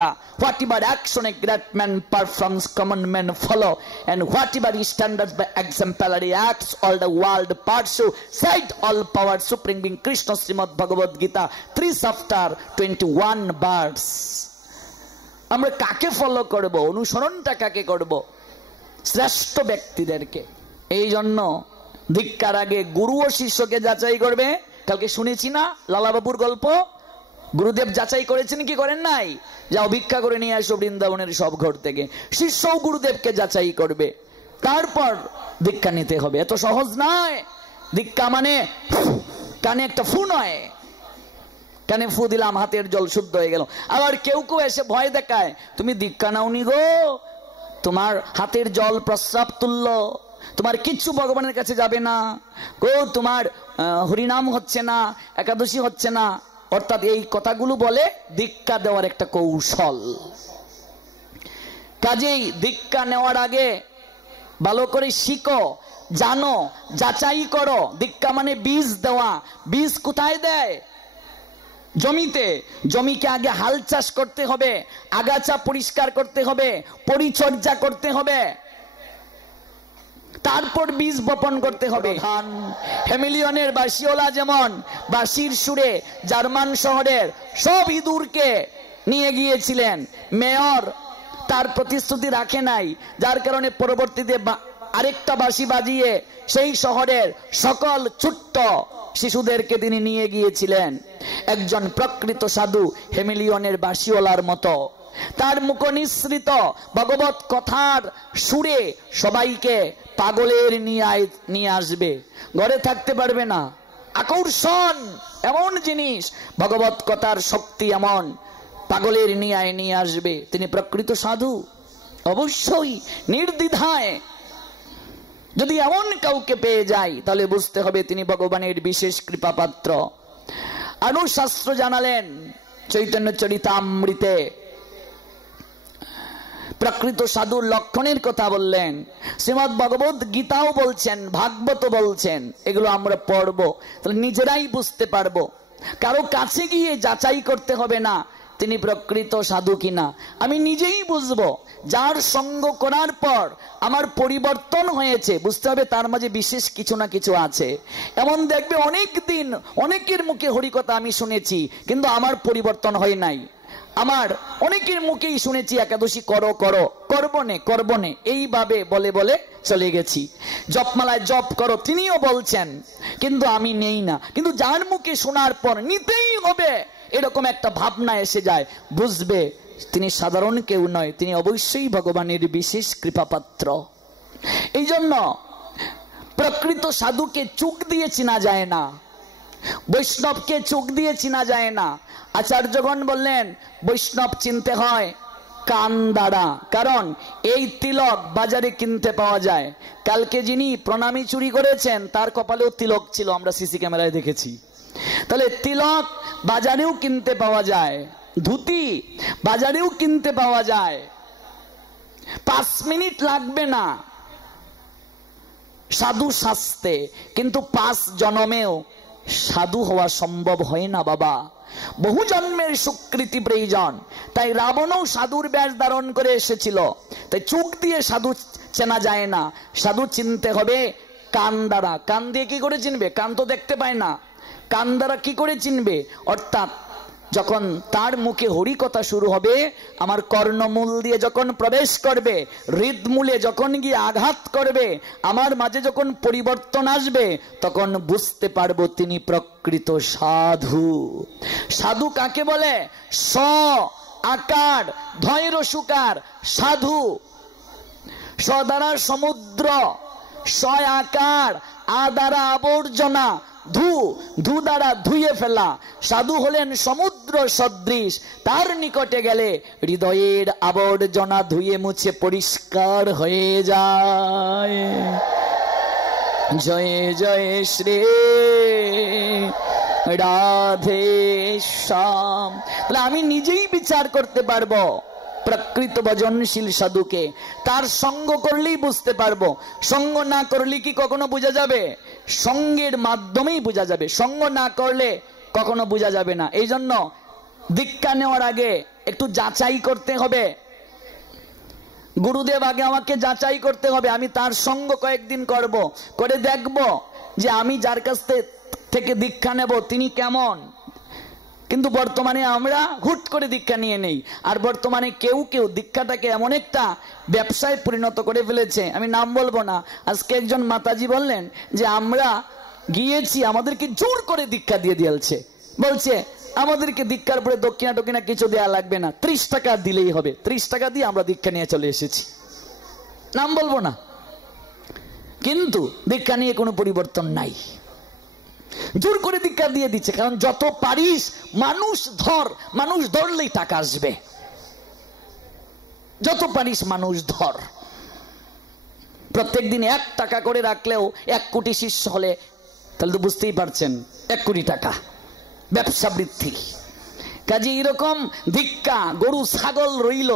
whatever action a great man performs, common men follow, and whatever he standards by exemplary acts, all the world pursue. Said all power supreme being Krishna, Srimad Bhagavad Gita 3 chapter 21 verse. আমরা কাকে follow করব, অনুসরণটা কাকে করব? শ্রেষ্ঠ ব্যক্তিদেরকে। এই জন্য দীক্ষার আগে গুরু ও শিষ্যকে যাচাই করবে। কালকে শুনেছি না লালাবাবুর গল্প, গুরুদেব যাচাই করেছেন কি করেন নাই? যাও ভিক্ষা করে নিয়ে আসো বৃন্দাবনের সব ঘর থেকে। শিষ্যও গুরুদেবকে যাচাই করবে, তারপর দীক্ষা নিতে হবে। এত সহজ নয়। দীক্ষা মানে কানে একটা ফু নয়, কানে ফু দিলাম হাতের জল শুদ্ধ হয়ে গেল। আবার কেউ কেউ এসে ভয় দেখায়, তুমি দীক্ষা নাওনি গো, তোমার হাতের জল প্রস্রাব তুলল, তোমার কিচ্ছু ভগবানের কাছে যাবে না গো, তোমার হরিনাম হচ্ছে না, একাদশী হচ্ছে না। অর্থাৎ এই কথাগুলো বলে দীক্ষা দেওয়ার একটা কৌশল। কাজেই দীক্ষা নেওয়ার আগে ভালো করে শিখো, জানো, যাচাই করো। দীক্ষা মানে বীজ দেওয়া। বীজ কোথায় দেয়? জমিতে। জমিকে আগে হাল চাষ করতে হবে, আগাছা পরিষ্কার করতে হবে, পরিচর্যা করতে হবে, তারপর বীজ বপন করতে হবে। ধান হেমিলিয়নের বাঁশিওয়ালা যেমন বাঁশির সুরে জার্মান শহরের সব ইঁদুরকে নিয়ে গিয়েছিলেন, মেয়র তার প্রতিশ্রুতি রাখে নাই, যার কারণে পরবর্তীতে আরেকটা বাঁশি বাজিয়ে সেই শহরের সকল ছোট্ট শিশুদেরকে তিনি নিয়ে গিয়েছিলেন। একজন প্রকৃত সাধু হেমিলিয়নের বাঁশিওয়ালার মতো তার মুখ নিঃসৃত ভগবত কথার সুরে সবাইকে পাগলের নিয়ে আসবে, ঘরে থাকতে পারবে না। আকর্ষণ এমন জিনিস, ভগবত কথার শক্তি এমন, পাগলের নিয়ে আসবে। তিনি প্রকৃত সাধু। অবশ্যই নির্দ্বিধায় যদি এমন কাউকে পেয়ে যায় তাহলে বুঝতে হবে তিনি ভগবানের বিশেষ কৃপাপাত্র। আরো শাস্ত্র জানালেন চৈতন্য চরিতামৃতে, প্রকৃত সাধুর লক্ষণের কথা বললেন। শ্রীমদ ভগবদ গীতাও বলছেন, ভাগবত বলছেন। এগুলো আমরা পড়বো, তাহলে নিজেরাই বুঝতে পারবো। কারো কাছে গিয়ে যাচাই করতে হবে না তিনি প্রকৃত সাধু কিনা। আমি নিজেই বুঝবো। যার সঙ্গ করার পর আমার পরিবর্তন হয়েছে, বুঝতে হবে তার মাঝে বিশেষ কিছু না কিছু আছে। এমন দেখবে অনেক দিন অনেকের মুখে হরিকথা আমি শুনেছি, কিন্তু আমার পরিবর্তন হয় নাই। আমার অনেকের মুখেই শুনেছি একাদশী করো করো, করবো নে এইভাবে বলে বলে চলে গেছি। জপমালায় জপ করো তিনিও বলছেন, কিন্তু আমি নেই না। কিন্তু যার মুখে শোনার পর নিতেই হবে এরকম একটা ভাবনা এসে যায়, বুঝবে তিনি সাধারণ কেউ নয়, তিনি অবশ্যই ভগবানের বিশেষ কৃপাপাত্র। এই জন্য প্রকৃত সাধুকে চোখ দিয়ে চিনা যায় না, বৈষ্ণবকে চোখ দিয়ে চিনা যায় না। আচার্যগণ বললেন বৈষ্ণব চিনতে হয় কান দ্বারা, কারণ এই তিলক বাজারে কিনতে পাওয়া যায়। কালকে যিনি প্রণামী চুরি করেছেন তার কপালেও তিলক ছিল, আমরা সিসি ক্যামেরায় দেখেছি। তাহলে তিলক বাজারেও কিনতে পাওয়া যায়, ধুতি বাজারেও কিনতে পাওয়া যায়, 5 মিনিট লাগবে না সাধু সাজতে। কিন্তু 5 জন্মেও সাধু হওয়া সম্ভব হয় না বাবা, বহু জন্মের স্বীকৃতি প্রয়োজন। তাই রাবণও সাধুর বেশ ধারণ করে এসেছিল। তাই চোখ দিয়ে সাধু চেনা যায় না, সাধু চিনতে হবে কান দ্বারা। কান দিয়ে কি করে চিনবে? কান তো দেখতে পায় না, কান দ্বারা কি করে চিনবে? অর্থাৎ যখন তার মুখে হরি কথা শুরু হবে, আমার কর্ণমূল দিয়ে যখন প্রবেশ করবে, হৃদমূলে যখন গিয়ে আঘাত করবে, আমার মাঝে যখন পরিবর্তন আসবে, তখন বুঝতে পারবো তিনি প্রকৃত সাধু। সাধু কাকে বলে? স আকার ধৈর সুকার সাধু। স দ্বারা সমুদ্র, স আকার, আ দ্বারা আবর্জনা, ধু দ্বারা ধুয়ে ফেলা। সাধু হলেন সমুদ্র সদৃশ, তার নিকটে গেলে হৃদয়ের আবর্জনা ধুয়ে মুছে পরিষ্কার হয়ে যায়। জয় জয় শ্রী রাধে শ্যাম। তাহলে আমি নিজেই বিচার করতে পারবো প্রকৃত ভজনশীল সাধুকে। তার সঙ্গ করলেই বুঝতে পারবো, সঙ্গ না করলে কি কখনো বোঝা যাবে? সঙ্গের মাধ্যমেই বোঝা যাবে, সঙ্গ না করলে কখনো বোঝা যাবে না। এই জন্য দীক্ষা নেওয়ার আগে একটু যাচাই করতে হবে। গুরুদেব আগে আমাকে যাচাই করতে হবে, আমি তার সঙ্গ কয়েকদিন করব, করে দেখব যে আমি যার কাছ থেকে দীক্ষা নেব তিনি কেমন। কিন্তু বর্তমানে আমরা হুট করে দীক্ষা নিয়ে নেই, আর বর্তমানে কেউ কেউ দীক্ষাটাকে এমন একটা ব্যবসায় পরিণত করে ফেলেছে। আমি নাম বলবো না। আজকে একজন মাতাজি বললেন যে আমরা গিয়েছি, আমাদেরকে জোর করে দীক্ষা দিয়ে দিয়েছে, বলছে আমাদেরকে দীক্ষার পরে দক্ষিণা টক্ষিণা কিছু দেওয়া লাগবে না, 30 টাকা দিলেই হবে। 30 টাকা দিয়ে আমরা দীক্ষা নিয়ে চলে এসেছি। নাম বলবো না, কিন্তু দীক্ষা নিয়ে কোনো পরিবর্তন নাই। জোর করে দীক্ষা দিয়ে দিচ্ছে, কারণ যত পারিস মানুষ ধর, মানুষ ধরলেই টাকা আসবে। যত পারিস মানুষ ধর। প্রত্যেক দিন 1 টাকা করে রাখলেও 1 কোটি শিষ্য হলে তাহলে তো বুঝতেই পারছেন 1 কোটি টাকা ব্যবসা বৃদ্ধি। কাজে এরকম দীক্ষা গরু ছাগল রইল,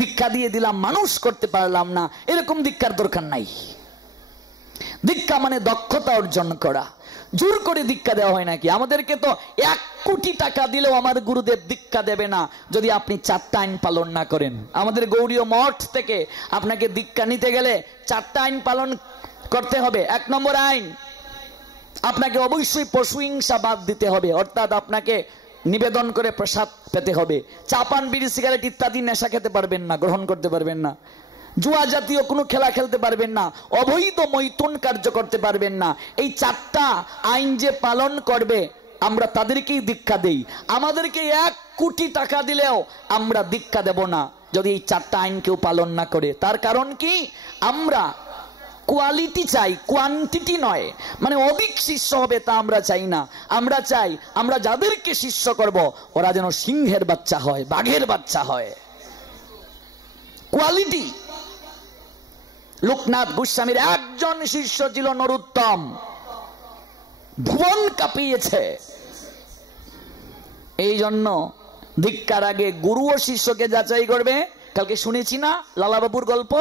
দীক্ষা দিয়ে দিলাম মানুষ করতে পারলাম না, এরকম দীক্ষার দরকার নাই। দীক্ষা মানে দক্ষতা অর্জন করা। জোর করে দীক্ষা দেওয়া হয় নাকি? আমাদেরকে তো 1 কোটি টাকা দিলেও আমার গুরুদেব দীক্ষা দেবে না যদি আপনি 4টা আইন পালন না করেন। আমাদের গৌড়ীয় মঠ থেকে আপনাকে দীক্ষা নিতে গেলে 4টা আইন পালন করতে হবে। 1 নম্বর আইন, আপনাকে অবশ্যই পশু হিংসা বাদ দিতে হবে, অর্থাৎ আপনাকে নিবেদন করে প্রসাদ পেতে হবে। চা পান বিড়ি সিগারেট ইত্যাদি নেশা খেতে পারবেন না, গ্রহণ করতে পারবেন না। জুয়া জাতীয় কোনো খেলা খেলতে পারবেন না, অবৈধ মৈথুন কার্য করতে পারবেন না। এই 4টা আইন যে পালন করবে আমরা তাদেরকেই দীক্ষা দেই। আমাদেরকে 1 কোটি টাকা দিলেও আমরা দীক্ষা দেব না যদি এই 4টা আইন কেউ পালন না করে। তার কারণ কি? আমরা কোয়ালিটি চাই, কোয়ান্টিটি নয়। মানে অধিক শিষ্য হবে তা আমরা চাই না। আমরা চাই আমরা যাদেরকে শিষ্য করব ওরা যেন সিংহের বাচ্চা হয়, বাঘের বাচ্চা হয়। কোয়ালিটি। লোকনাথ গোস্বামীর একজন শিষ্য ছিল নরোত্তম, ভুবন কাঁপিয়েছে। এই জন্য দীক্ষার আগে গুরু ও শিষ্যকে যাচাই করবে। কালকে শুনেছি না লালাবাবুর গল্প,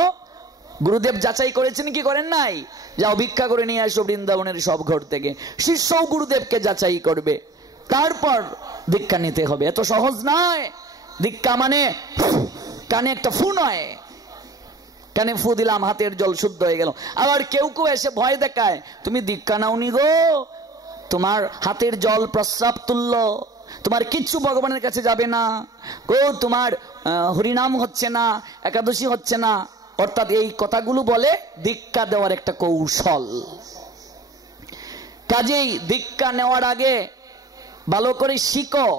গুরুদেব যাচাই করেছেন কি করেন নাই? যাও ভিক্ষা করে নিয়ে আসো বৃন্দাবনের সব ঘর থেকে। শিষ্যও গুরুদেবকে যাচাই করবে, তারপর দীক্ষা নিতে হবে। এত সহজ নয়। দীক্ষা মানে কানে একটা ফু নয়, কানে ফু দিলাম হাতের জল শুদ্ধ হয়ে গেল। আবার কেউ কেউ এসে ভয় দেখায়, তুমি দীক্ষা নাওনি গো, তোমার হাতের জল প্রস্রাব তুলল, তোমার কিচ্ছু ভগবানের কাছে যাবে না গো, তোমার হরিনাম হচ্ছে না, একাদশী হচ্ছে না। অর্থাৎ এই কথাগুলো বলে দীক্ষা দেওয়ার একটা কৌশল। কাজেই দীক্ষা নেওয়ার আগে ভালো করে শিখো,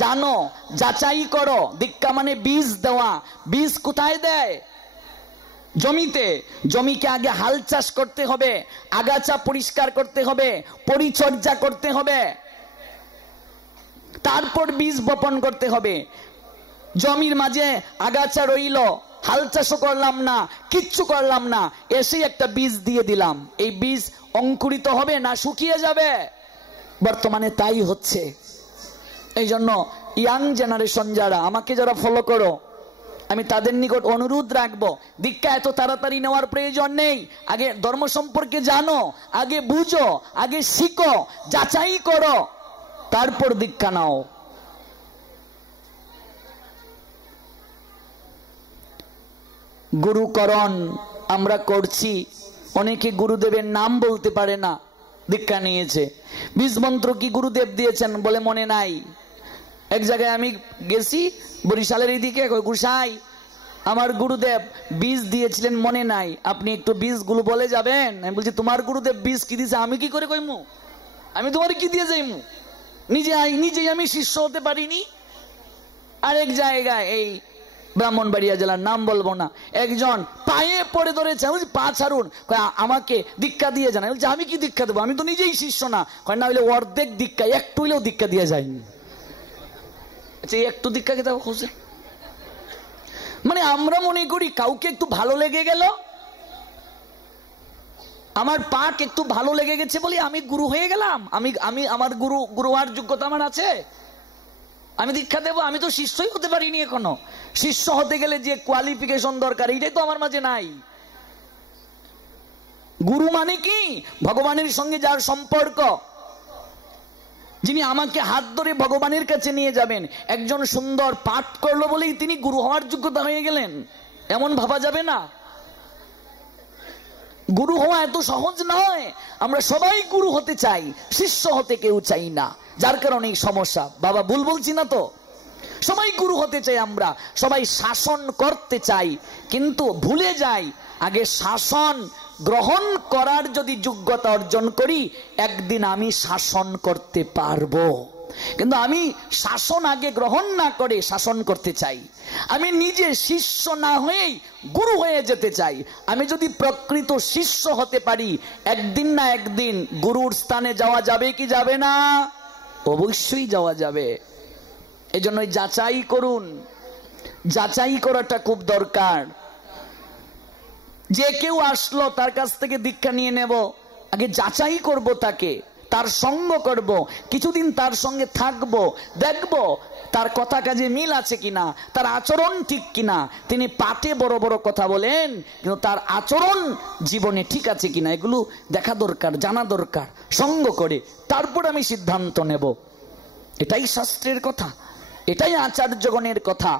জানো, যাচাই করো। দীক্ষা মানে বীজ দেওয়া। বীজ কোথায় দেয়? জমিতে। জমিকে আগে হাল চাষ করতে হবে, আগাছা পরিষ্কার করতে হবে, পরিচর্যা করতে হবে, তারপর বীজ বপন করতে হবে। জমির মাঝে আগাছা রইল, হাল চাষও করলাম না, কিচ্ছু করলাম না, এসে একটা বীজ দিয়ে দিলাম, এই বীজ অঙ্কুরিত হবে না শুকিয়ে যাবে? বর্তমানে তাই হচ্ছে। এই জন্য ইয়াং জেনারেশন যারা আমাকে যারা ফলো করো, আমি তাদের নিকট অনুরোধ রাখবো, দীক্ষা এত তাড়াতাড়ি নেওয়ার প্রয়োজন নেই। আগে ধর্ম সম্পর্কে জানো, আগে বুঝো, আগে শিখো, যাচাই করো, তারপর দীক্ষা নাও। গুরুকরণ আমরা করছি, অনেকে গুরুদেবের নাম বলতে পারে না, দীক্ষা নিয়েছে। বীজ মন্ত্র কি গুরুদেব দিয়েছেন বলে মনে নাই। এক জায়গায় আমি গেছি বরিশালের এইদিকে, গোসাই আমার গুরুদেব বীজ দিয়েছিলেন মনে নাই, আপনি একটু বীজগুলো বলে যাবেন। আমি বলছি তোমার গুরুদেব বীজ কি দিয়েছে আমি কি করে কইমু? আমি তোমার কি দিয়ে যাইমু? নিজেই আমি শিষ্য হতে পারিনি। আরেক জায়গায় এই ব্রাহ্মণবাড়িয়া জেলার নাম বলবো না, একজন পায়ে পড়ে ধরেছে, পা ছাড়ুন, আমাকে দীক্ষা দিয়ে যান। বলছে আমি কি দীক্ষা দেবো, আমি তো নিজেই শিষ্য না। না হইলে অর্ধেক দীক্ষা, একটু হইলেও দীক্ষা দিয়ে যায়নি। আচ্ছা একটু দীক্ষা খেতে খোঁজে, মানে আমরা মনে করি কাউকে একটু ভালো লেগে গেল, আমার পাক একটু ভালো লেগে গেছে বলি আমি গুরু হয়ে গেলাম, আমি আমার গুরু হওয়ার যোগ্যতা আমার আছে, আমি দীক্ষা দেব। আমি তো শিষ্যই হতে পারিনি এখনো। শিষ্য হতে গেলে যে কোয়ালিফিকেশন দরকার এইটাই তো আমার মাঝে নাই। গুরু মানে কি? ভগবানের সঙ্গে যার সম্পর্ক, যিনি আমাকে হাত ধরে ভগবানের কাছে নিয়ে যাবেন। একজন সুন্দর পাঠ করলো বলেই তিনি গুরু হওয়ার যোগ্যতা হয়ে গেলেন, এমন ভাবা যাবে না। গুরু হওয়া এত সহজ নয়। আমরা সবাই গুরু হতে চাই, শিষ্য হতে কেউ চাই না, যার কারণে এই সমস্যা। বাবা ভুল বলছি না তো? সবাই গুরু হতে চাই, আমরা সবাই শাসন করতে চাই, কিন্তু ভুলে যাই আগে শাসন গ্রহণ করার যদি যোগ্যতা অর্জন করি, একদিন আমি শাসন করতে পারবো। কিন্তু আমি শাসন আগে গ্রহণ না করে শাসন করতে চাই। আমি নিজে শিষ্য না হয়েই গুরু হয়ে যেতে চাই। আমি যদি প্রকৃত শিষ্য হতে পারি, একদিন না একদিন গুরুর স্থানে যাওয়া যাবে কি যাবে না? অবশ্যই যাওয়া যাবে। এই জন্য যাচাই করুন, যাচাই করাটা খুব দরকার। যে কেউ আসলো তার কাছ থেকে দীক্ষা নিয়ে নেব, আগে যাচাই করব তাকে, তার সঙ্গ করব, কিছুদিন তার সঙ্গে থাকব, দেখব তার কথা কাজে মিল আছে কিনা, তার আচরণ ঠিক কিনা। তিনি পাটে বড় বড় কথা বলেন, কিন্তু তার আচরণ জীবনে ঠিক আছে কিনা, এগুলো দেখা দরকার, জানা দরকার। সঙ্গ করে তারপর আমি সিদ্ধান্ত নেব। এটাই শাস্ত্রের কথা, এটাই আচার্যগণের কথা।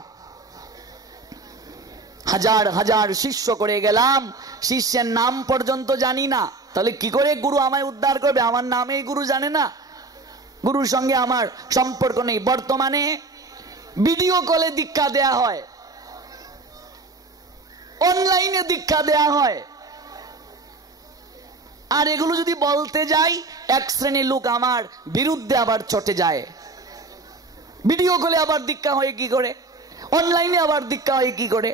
হাজার হাজার শিষ্য করে গেলাম, শিষ্যের নাম পর্যন্ত জানি না, তাহলে কি করে গুরু আমায় উদ্ধার করবে? আমার নামেই গুরু জানে না, গুরুর সঙ্গে আমার সম্পর্ক নেই। বর্তমানে ভিডিও কলে দীক্ষা দেয়া হয়, অনলাইনে দীক্ষা দেয়া হয়, আর এগুলো যদি বলতে যাই এক শ্রেণীর লোক আমার বিরুদ্ধে আবার চটে যায়। ভিডিও কলে আবার দীক্ষা হয় কি করে? অনলাইনে আবার দীক্ষা হয় কি করে?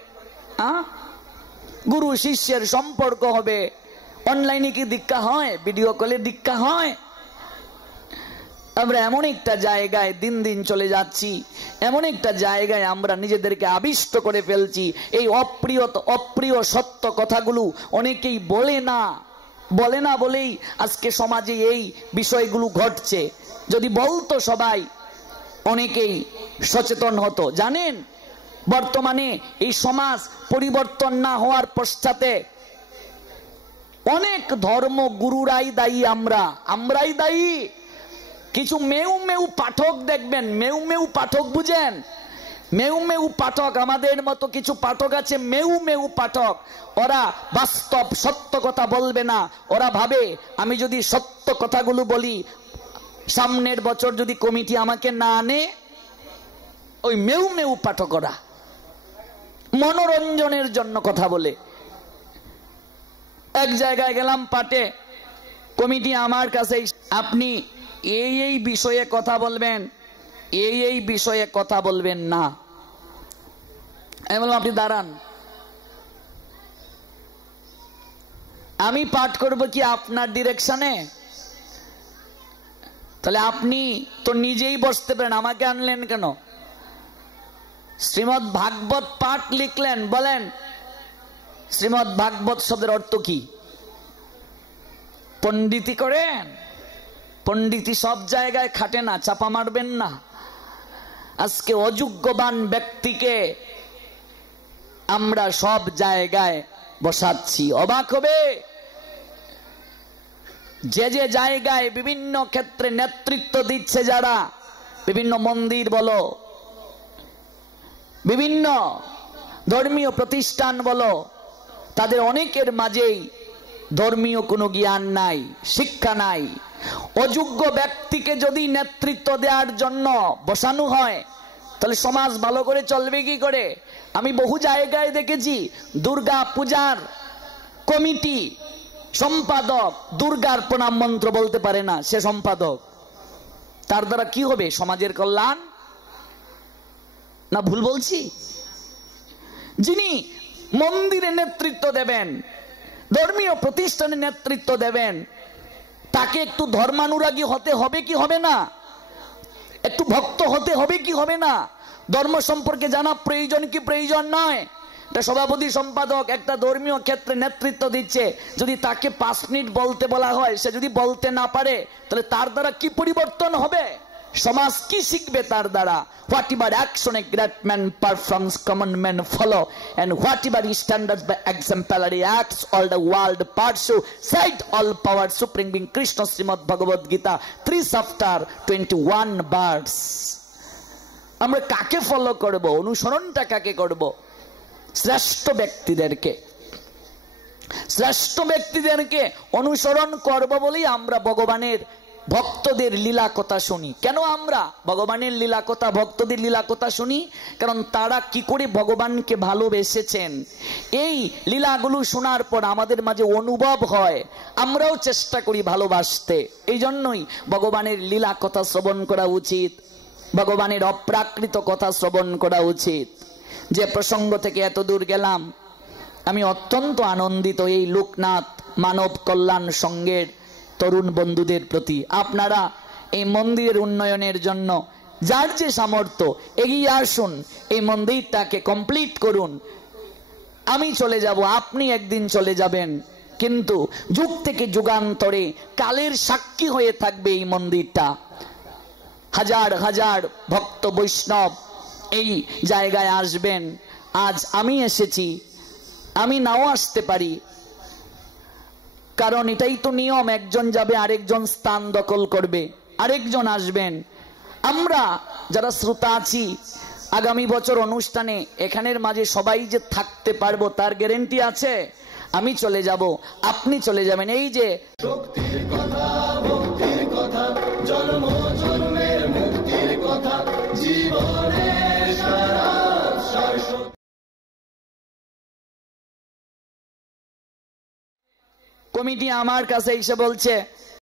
গুরু শিষ্যের সম্পর্ক হবে, অনলাইনে কি দীক্ষা হয়? ভিডিও কলে দীক্ষা হয়? আমরা এমন একটা জায়গায় দিন দিন চলে যাচ্ছি, এমন একটা জায়গায় আমরা নিজেদেরকে আবিষ্ট করে ফেলছি। এই অপ্রিয় সত্য কথাগুলো অনেকেই বলে না বলেই আজকে সমাজে এই বিষয়গুলো ঘটছে। যদি বলতো সবাই, অনেকেই সচেতন হতো। জানেন, বর্তমানে এই সমাজ পরিবর্তন না হওয়ার পশ্চাতে অনেক ধর্ম গুরুরাই দায়ী, আমরাই দায়ী। কিছু মেউ পাঠক দেখবেন, মেউ পাঠক বুঝেন? মেউ পাঠক, আমাদের মতো কিছু পাঠক আছে, মেউ পাঠক। ওরা বাস্তব সত্য কথা বলবে না। ওরা ভাবে আমি যদি সত্য কথাগুলো বলি, সামনের বছর যদি কমিটি আমাকে না আনে, ওই মেউ পাঠকরা মনোরঞ্জনের জন্য কথা বলে। এক জায়গায় গেলাম পাটে, কমিটি আমার কাছে, আপনি এই বিষয়ে কথা বলবেন, এই বিষয়ে কথা বলবেন না। আমি বললাম আপনি দাঁড়ান, আমি পাঠ করব কি আপনার ডিরেকশনে? তাহলে আপনি তো নিজেই বসতে পারেন, আমাকে আনলেন কেন? শ্রীমদ্ ভাগবত পাঠ লিখলেন, বলেন শ্রীমদ্ ভাগবত শব্দের অর্থ কি? পণ্ডিতি করেন? পণ্ডিতি সব জায়গায় খাটে না, চাপা মারবেন না। আজকে অযোগ্যবান ব্যক্তিকে আমরা সব জায়গায় বসাচ্ছি। অবাক হবে, যে জায়গায় বিভিন্ন ক্ষেত্রে নেতৃত্ব দিচ্ছে যারা, বিভিন্ন মন্দির বলো, বিভিন্ন ধর্মীয় প্রতিষ্ঠান বলো, তাদের অনেকের মাঝেই ধর্মীয় কোনো জ্ঞান নাই, শিক্ষা নাই। অযোগ্য ব্যক্তিকে যদি নেতৃত্ব দেওয়ার জন্য বসানো হয়, তাহলে সমাজ ভালো করে চলবে কি করে? আমি বহু জায়গায় দেখেছি, দুর্গা পূজার কমিটি সম্পাদক দুর্গার প্রণাম মন্ত্র বলতে পারে না, সে সম্পাদক। তার দ্বারা কি হবে? সমাজের কল্যাণ না? ভুল বলছি? যিনি মন্দিরে নেতৃত্ব দেবেন, ধর্মীয় প্রতিষ্ঠানে নেতৃত্ব দেবেন, তাকে একটু ধর্মানুরাগী হতে হবে কি হবে না? একটু ভক্ত হতে হবে কি হবে না? ধর্ম সম্পর্কে জানা প্রয়োজন কি প্রয়োজন নয়? একটা সভাপতি সম্পাদক একটা ধর্মীয় ক্ষেত্রে নেতৃত্ব দিচ্ছে, যদি তাকে 5 মিনিট বলতে বলা হয়, সে যদি বলতে না পারে, তাহলে তার দ্বারা কি পরিবর্তন হবে? সমাজ কি শিখবে তার দ্বারা? Whatever action a great man performs common man follow, and whatever standard by exemplary acts all the world pursue, side all power supreme being Krishna. Shrimad Bhagavad Gita 3 chapter 21 verse. আমরা কাকে ফলো করব? অনুসরণটা কাকে করব? শ্রেষ্ঠ ব্যক্তিদেরকে। শ্রেষ্ঠ ব্যক্তিদেরকে অনুসরণ করব বলেই আমরা ভগবানের ভক্তদের লীলা কথা শুনি। কেন আমরা ভগবানের লীলা কথা, ভক্তদের লীলা কথা শুনি? কারণ তারা কি করে ভগবানকে ভালোবেসেছেন, এই লীলাগুলো শোনার পর আমাদের মাঝে অনুভব হয়, আমরাও চেষ্টা করি ভালোবাসতে। এই জন্যই ভগবানের লীলা কথা শ্রবণ করা উচিত, ভগবানের অপ্রাকৃত কথা শ্রবণ করা উচিত। যে প্রসঙ্গ থেকে এত দূর গেলাম, আমি অত্যন্ত আনন্দিত এই লোকনাথ মানব কল্যাণ সংঘের তরুণ বন্ধুদের প্রতি। আপনারা এই মন্দিরের উন্নয়নের জন্য যার যে সামর্থ্য এগিয়ে আসুন, এই মন্দিরটাকে কমপ্লিট করুন। আমি চলে যাব, আপনি একদিন চলে যাবেন, কিন্তু যুগ থেকে যুগান্তরে কালের সাক্ষী হয়ে থাকবে এই মন্দিরটা। হাজার হাজার ভক্ত বৈষ্ণব এই জায়গায় আসবেন। আজ আমি এসেছি, আমি নাও আসতে পারি, কারণ এটাই তো নিয়ম। একজন যাবে, আরেকজন স্থান দখল করবে, আরেকজন আসবেন। আমরা যারা শ্রোতা আছি, আগামী বছর অনুষ্ঠানে এখানের মাঝে সবাই যে থাকতে পারবো তার গ্যারান্টি আছে? আমি চলে যাব, আপনি চলে যাবেন। এই যে শক্তির কথা, ভক্তির কথা, জন্ম জন্মের মুক্তির কথা, জীবনের সারা শাশ্বত। কমিটি আমার কাছে এসে বলছে